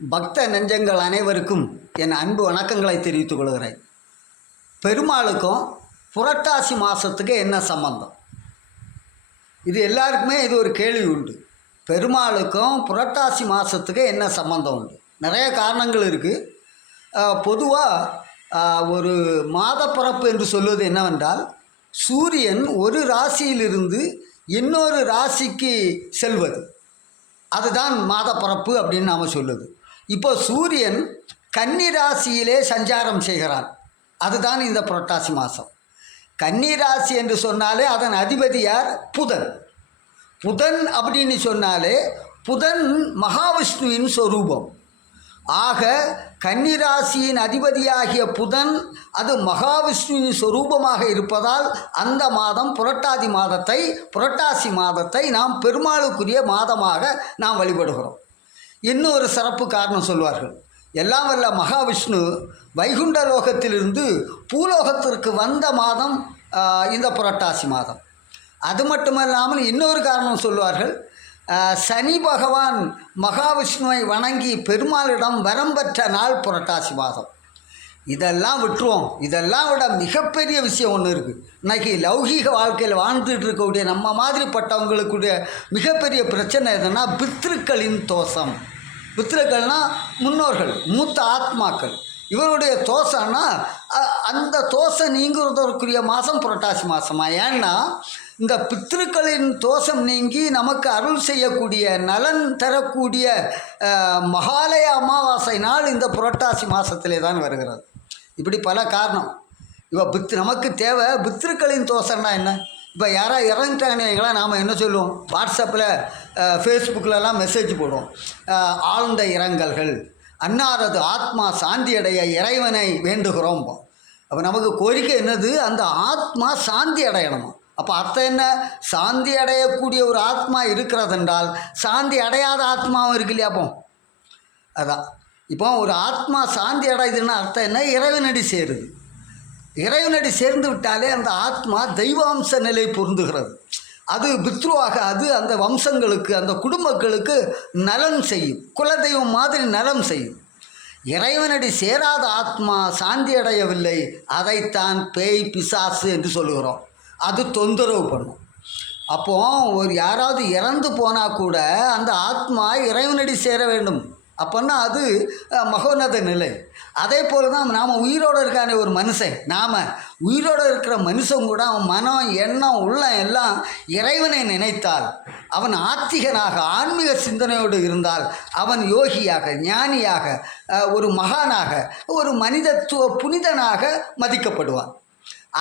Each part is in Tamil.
பக்த நெஞ்சங்கள் அனைவருக்கும் என் அன்பு வணக்கங்களை தெரிவித்துக் கொள்கிறேன். பெருமாளுக்கும் புரட்டாசி மாதத்துக்கு என்ன சம்பந்தம்? இது எல்லாருக்குமே இது ஒரு கேள்வி உண்டு. பெருமாளுக்கும் புரட்டாசி மாதத்துக்கு என்ன சம்பந்தம் உண்டு? நிறைய காரணங்கள் இருக்குது. பொதுவாக ஒரு மாதப்பிறப்பு என்று சொல்வது என்னவென்றால், சூரியன் ஒரு ராசியிலிருந்து இன்னொரு ராசிக்கு செல்வது, அதுதான் மாதப்பிறப்பு அப்படின்னு நாம் சொல்லுது. இப்போ சூரியன் கன்னி ராசியிலே சஞ்சாரம் செய்கிறான், அதுதான் இந்த புரட்டாசி மாதம். கன்னி ராசி என்று சொன்னாலே அதன் அதிபதி யார்? புதன். புதன் அப்படின்னு சொன்னாலே புதன் மகாவிஷ்ணுவின் சொரூபம். ஆக கன்னிராசியின் அதிபதியாகிய புதன் அது மகாவிஷ்ணுவின் சொரூபமாக இருப்பதால் அந்த மாதம் புரட்டாசி மாதத்தை நாம் பெருமாளுக்குரிய மாதமாக நாம் வழிபடுகிறோம். இன்னொரு சிறப்பு காரணம் சொல்வார்கள். எல்லாம் வல்ல மகாவிஷ்ணு வைகுண்ட லோகத்திலிருந்து பூலோகத்திற்கு வந்த மாதம் இந்த புரட்டாசி மாதம். அது மட்டுமல்லாமல் இன்னொரு காரணம் சொல்வார்கள். சனி பகவான் மகாவிஷ்ணுவை வணங்கி பெருமாளிடம் வரம் பெற்ற நாள் புரட்டாசி மாதம். இதெல்லாம் விட்டுருவோம். இதெல்லாம் விட மிகப்பெரிய விஷயம் ஒன்று இருக்குது. இன்றைக்கி லௌகீக வாழ்க்கையில் வாழ்ந்துட்டு இருக்கக்கூடிய நம்ம மாதிரிப்பட்டவங்களுக்குடைய மிகப்பெரிய பிரச்சனை எதுன்னா பித்ருக்களின் தோஷம். பித்ருக்கள்னால் முன்னோர்கள், மூத்த ஆத்மாக்கள். இவருடைய தோஷம்னா அந்த தோஷம் நீங்குவதற்குரிய மாதம் புரட்டாசி மாதமா? ஏன்னா இந்த பித்ருக்களின் தோஷம் நீங்கி நமக்கு அருள் செய்யக்கூடிய நலன் தரக்கூடிய மகாலய அமாவாசை நாள் இந்த புரட்டாசி மாதத்திலே தான் வருகிறது. இப்படி பல காரணம். இப்போ நமக்கு தேவை பித்ருக்களின் தோஷம்னா என்ன? இப்போ யாராவது இறந்துட்டாங்கன்னா நாம் என்ன சொல்லுவோம்? வாட்ஸ்அப்பில் ஃபேஸ்புக்கிலலாம் மெசேஜ் போடுவோம், ஆழ்ந்த இரங்கல்கள், அன்னாரது ஆத்மா சாந்தி அடைய இறைவனை வேண்டுகிறோம். அப்போ நமக்கு கோரிக்கை என்னது? அந்த ஆத்மா சாந்தி அடையணுமா? அப்போ அர்த்தம் என்ன? சாந்தி அடையக்கூடிய ஒரு ஆத்மா இருக்கிறது என்றால் சாந்தி அடையாத ஆத்மாவும் இருக்கு இல்லையா? அப்போ அதான் இப்போ ஒரு ஆத்மா சாந்தி அடையுதுன்னா அர்த்தம் என்ன? இறைவனடி சேருது. இறைவனடி சேர்ந்து விட்டாலே அந்த ஆத்மா தெய்வாம்ச நிலை பொருந்துகிறது. அது பித்ருவாக அது அந்த வம்சங்களுக்கு, அந்த குடும்பங்களுக்கு நலன் செய்யும். குலதெய்வம் மாதிரி நலம் செய்யும். இறைவனடி சேராத ஆத்மா சாந்தி அடையவில்லை, அதைத்தான் பேய் பிசாசு என்று சொல்லுகிறோம். அது தொந்தரவு பண்ணும். அப்போது யாராவது இறந்து போனால் கூட அந்த ஆத்மா இறைவனடி சேர வேண்டும். அப்போன்னா அது மகோன்னத நிலை. அதே போல் தான் நாம் உயிரோடு இருக்கானே ஒரு மனுஷன், நாம் உயிரோடு இருக்கிற மனுஷன் கூட அவன் மனம், எண்ணம், உள்ளம் எல்லாம் இறைவனை நினைத்தால், அவன் ஆத்திகனாக ஆன்மீக சிந்தனையோடு இருந்தால், அவன் யோகியாக, ஞானியாக, ஒரு மகானாக, ஒரு மனிதத்துவ புனிதனாக மதிக்கப்படுவான்.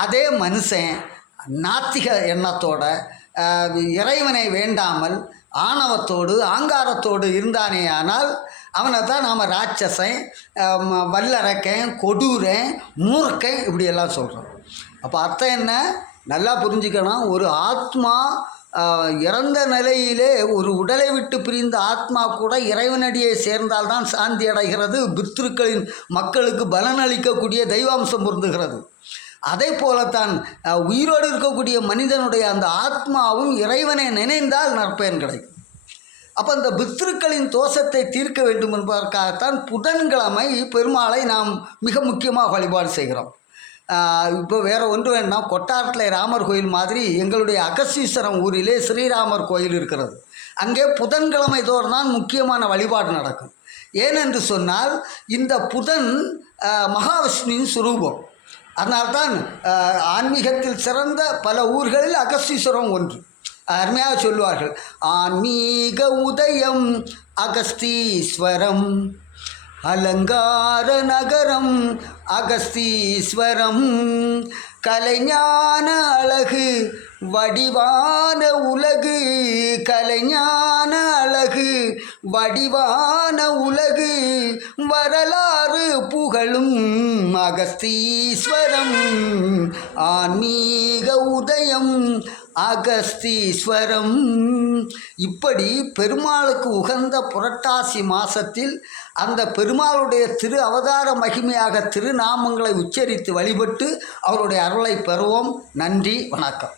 அதே மனுஷன் நாத்திக எண்ணத்தோட இறைவனை வேண்டாமல் ஆணவத்தோடு ஆங்காரத்தோடு இருந்தானே ஆனால் அவனை தான் நாம் ராட்சசன், வல்லரக்கன், கொடூரன், மூர்க்கன் இப்படியெல்லாம் சொல்கிறோம். அப்போ அர்த்தம் என்ன? நல்லா புரிஞ்சுக்கணும். ஒரு ஆத்மா இறந்த நிலையிலே ஒரு உடலை விட்டு பிரிந்த ஆத்மா கூட இறைவனடியை சேர்ந்தால்தான் சாந்தி அடைகிறது. பித்ருக்களின் மக்களுக்கு பலனளிக்கக்கூடிய தெய்வாம்சம் பொருந்துகிறது. அதே போலத்தான் உயிரோடு இருக்கக்கூடிய மனிதனுடைய அந்த ஆத்மாவும் இறைவனை நினைந்தால் நற்பயன் கிடைக்கும். அப்போ அந்த பித்ருக்களின் தோஷத்தை தீர்க்க வேண்டும் என்பதற்காகத்தான் புதன்கிழமை பெருமாளை நாம் மிக முக்கியமாக வழிபாடு செய்கிறோம். இப்போ வேறு ஒன்று வேண்டாம், கொட்டாரத்தில் ராமர் கோயில் மாதிரி எங்களுடைய அகஸ்தீஸ்வரம் ஊரிலே ஸ்ரீராமர் கோயில் இருக்கிறது. அங்கே புதன்கிழமை தோறும் தான் முக்கியமான வழிபாடு நடக்கும். ஏனென்று சொன்னால் இந்த புதன் மகாவிஷ்ணுவின் சுரூபம். அதனால்தான் ஆன்மீகத்தில் சிறந்த பல ஊர்களில் அகஸ்தீஸ்வரம் ஒன்று. அருமையாக சொல்லுவார்கள், ஆன்மீக உதயம் அகஸ்தீஸ்வரம், அலங்கார நகரம் அகஸ்தீஸ்வரம், கலைஞான அழகு வடிவான உலகு, கலைஞான அழகு வடிவான உலகு, வரலாறு புகழும் அகஸ்தீஸ்வரம், ஆன்மீக உதயம் அகஸ்தீஸ்வரம். இப்படி பெருமாளுக்கு உகந்த புரட்டாசி மாதத்தில் அந்த பெருமாளுடைய திரு அவதார மகிமையாக திருநாமங்களை உச்சரித்து வழிபட்டு அவருடைய அருளை பெறுவோம். நன்றி, வணக்கம்.